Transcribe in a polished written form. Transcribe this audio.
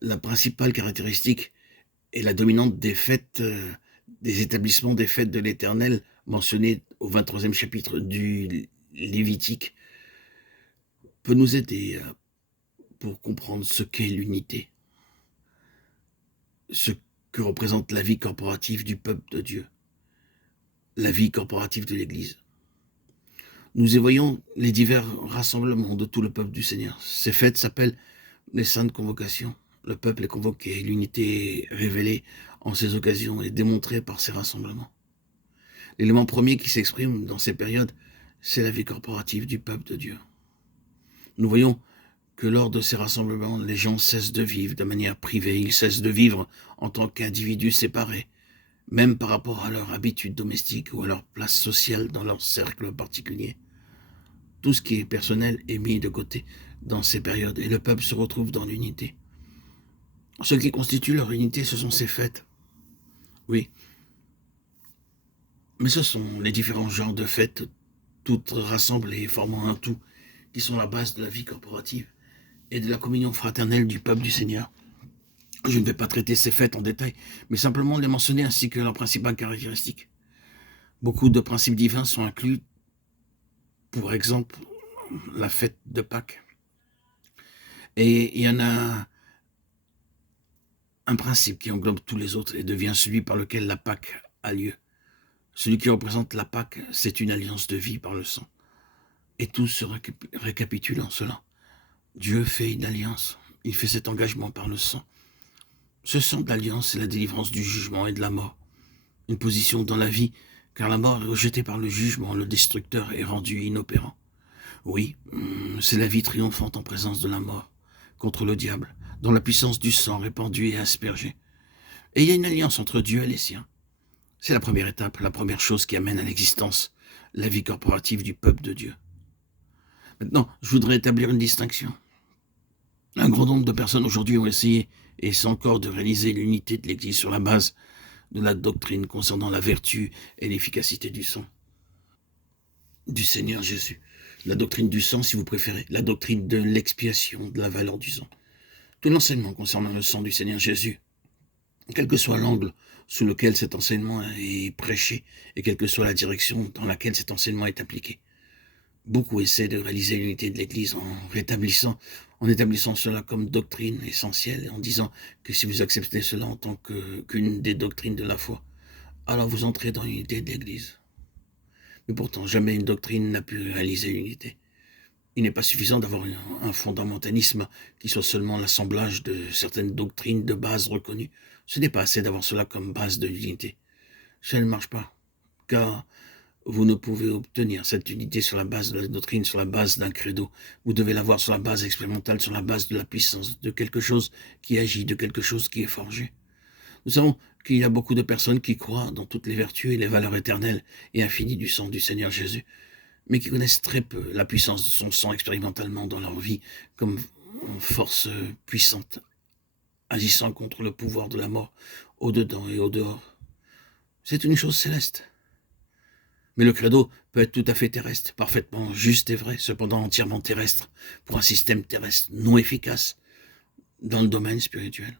La principale caractéristique et la dominante des fêtes, des établissements des fêtes de l'Éternel mentionnés au 23e chapitre du Lévitique peut nous aider pour comprendre ce qu'est l'unité, ce que représente la vie corporative du peuple de Dieu, la vie corporative de l'Église. Nous y voyons les divers rassemblements de tout le peuple du Seigneur. Ces fêtes s'appellent les saintes convocations. Le peuple est convoqué, l'unité est révélée en ces occasions et démontrée par ces rassemblements. L'élément premier qui s'exprime dans ces périodes, c'est la vie corporative du peuple de Dieu. Nous voyons que lors de ces rassemblements, les gens cessent de vivre de manière privée, ils cessent de vivre en tant qu'individus séparés, même par rapport à leur habitude domestique ou à leur place sociale dans leur cercle particulier. Tout ce qui est personnel est mis de côté dans ces périodes et le peuple se retrouve dans l'unité. Ce qui constitue leur unité, ce sont ces fêtes. Oui, mais ce sont les différents genres de fêtes, toutes rassemblées et formant un tout, qui sont la base de la vie corporative et de la communion fraternelle du peuple du Seigneur. Je ne vais pas traiter ces fêtes en détail, mais simplement les mentionner ainsi que leurs principales caractéristiques. Beaucoup de principes divins sont inclus, pour exemple, la fête de Pâques. Et il y en a un principe qui englobe tous les autres et devient celui par lequel la Pâque a lieu. Celui qui représente la Pâque, c'est une alliance de vie par le sang. Et tout se récapitule en cela. Dieu fait une alliance, il fait cet engagement par le sang. Ce sang de l'alliance, c'est la délivrance du jugement et de la mort. Une position dans la vie, car la mort est rejetée par le jugement, le destructeur est rendu inopérant. Oui, c'est la vie triomphante en présence de la mort, contre le diable, dont la puissance du sang répandue et aspergée. Et il y a une alliance entre Dieu et les siens. C'est la première étape, la première chose qui amène à l'existence la vie corporative du peuple de Dieu. Maintenant, je voudrais établir une distinction. Un grand nombre de personnes aujourd'hui ont essayé, et essaient encore, de réaliser l'unité de l'Église sur la base de la doctrine concernant la vertu et l'efficacité du sang du Seigneur Jésus. La doctrine du sang, si vous préférez, la doctrine de l'expiation, de la valeur du sang. Tout l'enseignement concernant le sang du Seigneur Jésus, quel que soit l'angle sous lequel cet enseignement est prêché et quelle que soit la direction dans laquelle cet enseignement est appliqué. Beaucoup essaient de réaliser l'unité de l'Église en établissant cela comme doctrine essentielle et en disant que si vous acceptez cela en tant qu'une des doctrines de la foi, alors vous entrez dans l'unité de l'Église. Mais pourtant, jamais une doctrine n'a pu réaliser l'unité. Il n'est pas suffisant d'avoir un fondamentalisme qui soit seulement l'assemblage de certaines doctrines de base reconnues. Ce n'est pas assez d'avoir cela comme base de l'unité. Cela ne marche pas, car vous ne pouvez obtenir cette unité sur la base de la doctrine, sur la base d'un credo. Vous devez l'avoir sur la base expérimentale, sur la base de la puissance, de quelque chose qui agit, de quelque chose qui est forgé. Nous savons qu'il y a beaucoup de personnes qui croient dans toutes les vertus et les valeurs éternelles et infinies du sang du Seigneur Jésus, mais qui connaissent très peu la puissance de son sang expérimentalement dans leur vie comme force puissante, agissant contre le pouvoir de la mort, au-dedans et au-dehors. C'est une chose céleste. Mais le credo peut être tout à fait terrestre, parfaitement juste et vrai, cependant entièrement terrestre, pour un système terrestre non efficace dans le domaine spirituel.